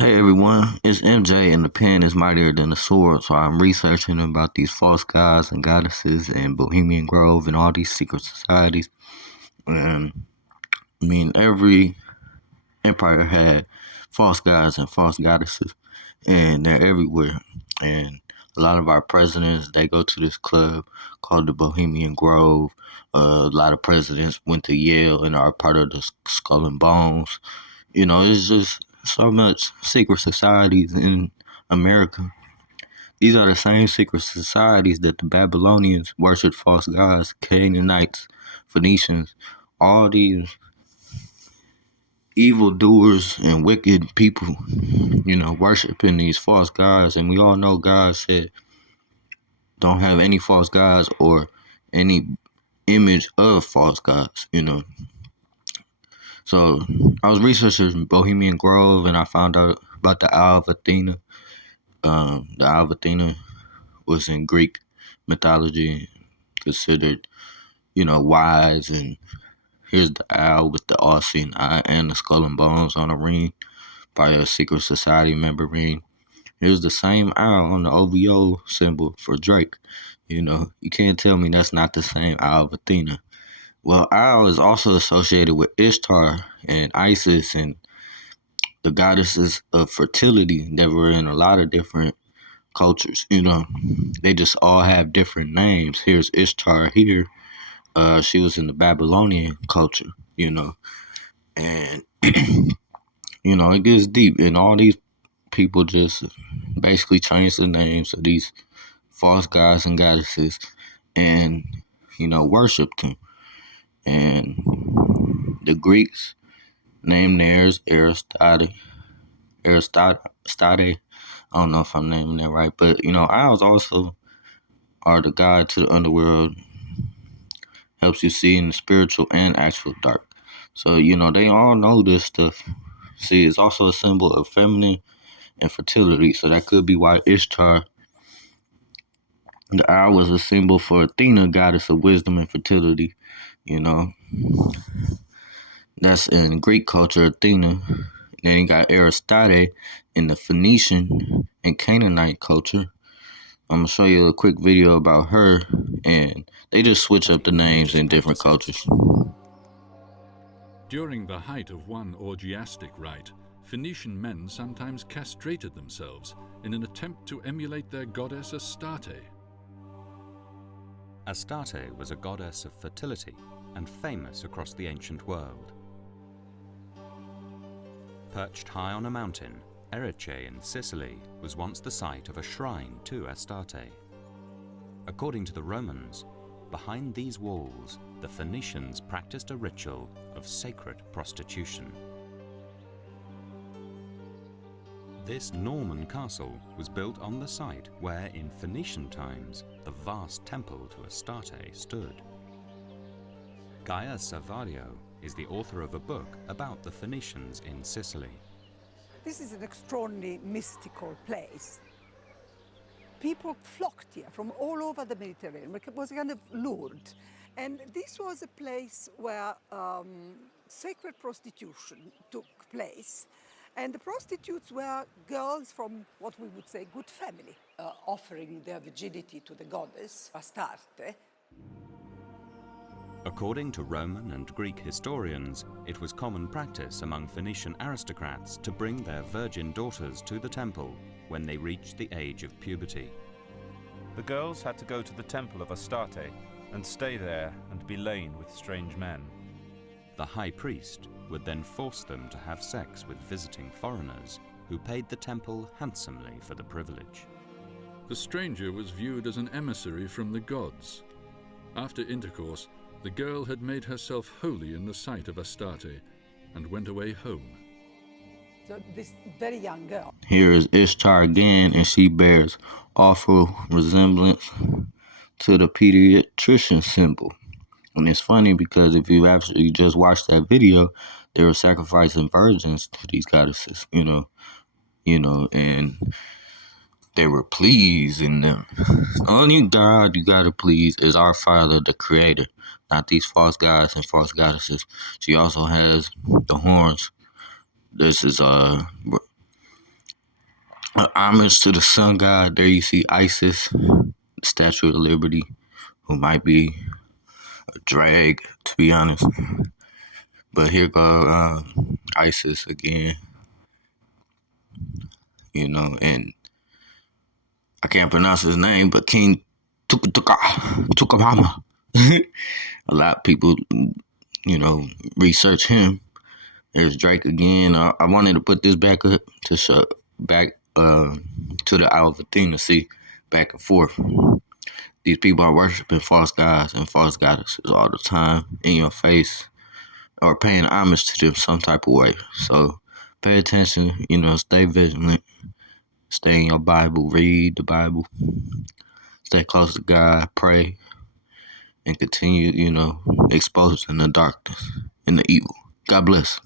Hey everyone, it's MJ and the pen is mightier than the sword. So I'm researching about these false gods and goddesses and Bohemian Grove and all these secret societies. And I mean, every empire had false gods and false goddesses, and they're everywhere. And a lot of our presidents, they go to this club called the Bohemian Grove. A lot of presidents went to Yale and are part of the Skull and Bones. It's just so much secret societies in America. These are the same secret societies that the Babylonians worshiped false gods, Canaanites, Phoenicians, all these evildoers and wicked people, worshiping these false gods. And we all know God said, don't have any false gods or any image of false gods. So I was researching Bohemian Grove and I found out about the Owl of Athena. The Owl of Athena was in Greek mythology considered, wise. And here's the owl with the all-seeing eye and the skull and bones on a ring, probably a secret society member ring. Here's the same owl on the OVO symbol for Drake. You can't tell me that's not the same Owl of Athena. Well, Owl is also associated with Ishtar and Isis and the goddesses of fertility that were in a lot of different cultures. They just all have different names. Here's Ishtar here. She was in the Babylonian culture, and it gets deep. And all these people just basically changed the names of these false gods and goddesses and, worshiped them. And the Greeks named theirs Aristode. I don't know if I'm naming that right, but owls also are the guide to the underworld, helps you see in the spiritual and actual dark. So, they all know this stuff. See, it's also a symbol of feminine and fertility. So that could be why Ishtar, the owl, was a symbol for Athena, goddess of wisdom and fertility. That's in Greek culture, Athena. Then you got Aristode in the Phoenician and Canaanite culture. I'm gonna show you a quick video about her, and they just switch up the names in different cultures. During the height of one orgiastic rite, Phoenician men sometimes castrated themselves in an attempt to emulate their goddess Astarte. Astarte was a goddess of fertility and famous across the ancient world. Perched high on a mountain, Erice in Sicily was once the site of a shrine to Astarte. According to the Romans, behind these walls, the Phoenicians practiced a ritual of sacred prostitution. This Norman castle was built on the site where, in Phoenician times, the vast temple to Astarte stood. Gaia Savario is the author of a book about the Phoenicians in Sicily. This is an extraordinarily mystical place. People flocked here from all over the Mediterranean. It was kind of Lourdes. And this was a place where sacred prostitution took place. And the prostitutes were girls from what we would say good family, offering their virginity to the goddess Astarte. According to Roman and Greek historians, it was common practice among Phoenician aristocrats to bring their virgin daughters to the temple when they reached the age of puberty. The girls had to go to the temple of Astarte and stay there and be lain with strange men. The high priest would then force them to have sex with visiting foreigners who paid the temple handsomely for the privilege. The stranger was viewed as an emissary from the gods. After intercourse, the girl had made herself holy in the sight of Astarte and went away home. So this very young girl. Here is Ishtar again, and she bears awful resemblance to the pediatrician symbol. And it's funny because if you actually just watched that video, they were sacrificing virgins to these goddesses, and they were pleasing them. Only God you gotta please is our Father, the Creator, not these false gods and false goddesses. She also has the horns. This is Homage to the sun god. There you see Isis, the Statue of Liberty, who might be a drag, to be honest. But here go Isis again, and I can't pronounce his name, but King Tukamama. A lot of people, research him. There's Drake again. I wanted to put this back up to show back to the Isle of Athena, see back and forth. These people are worshiping false gods and false goddesses all the time in your face, or paying homage to them some type of way. So pay attention, stay vigilant, stay in your Bible, read the Bible, stay close to God, pray, and continue, exposing the darkness and the evil. God bless.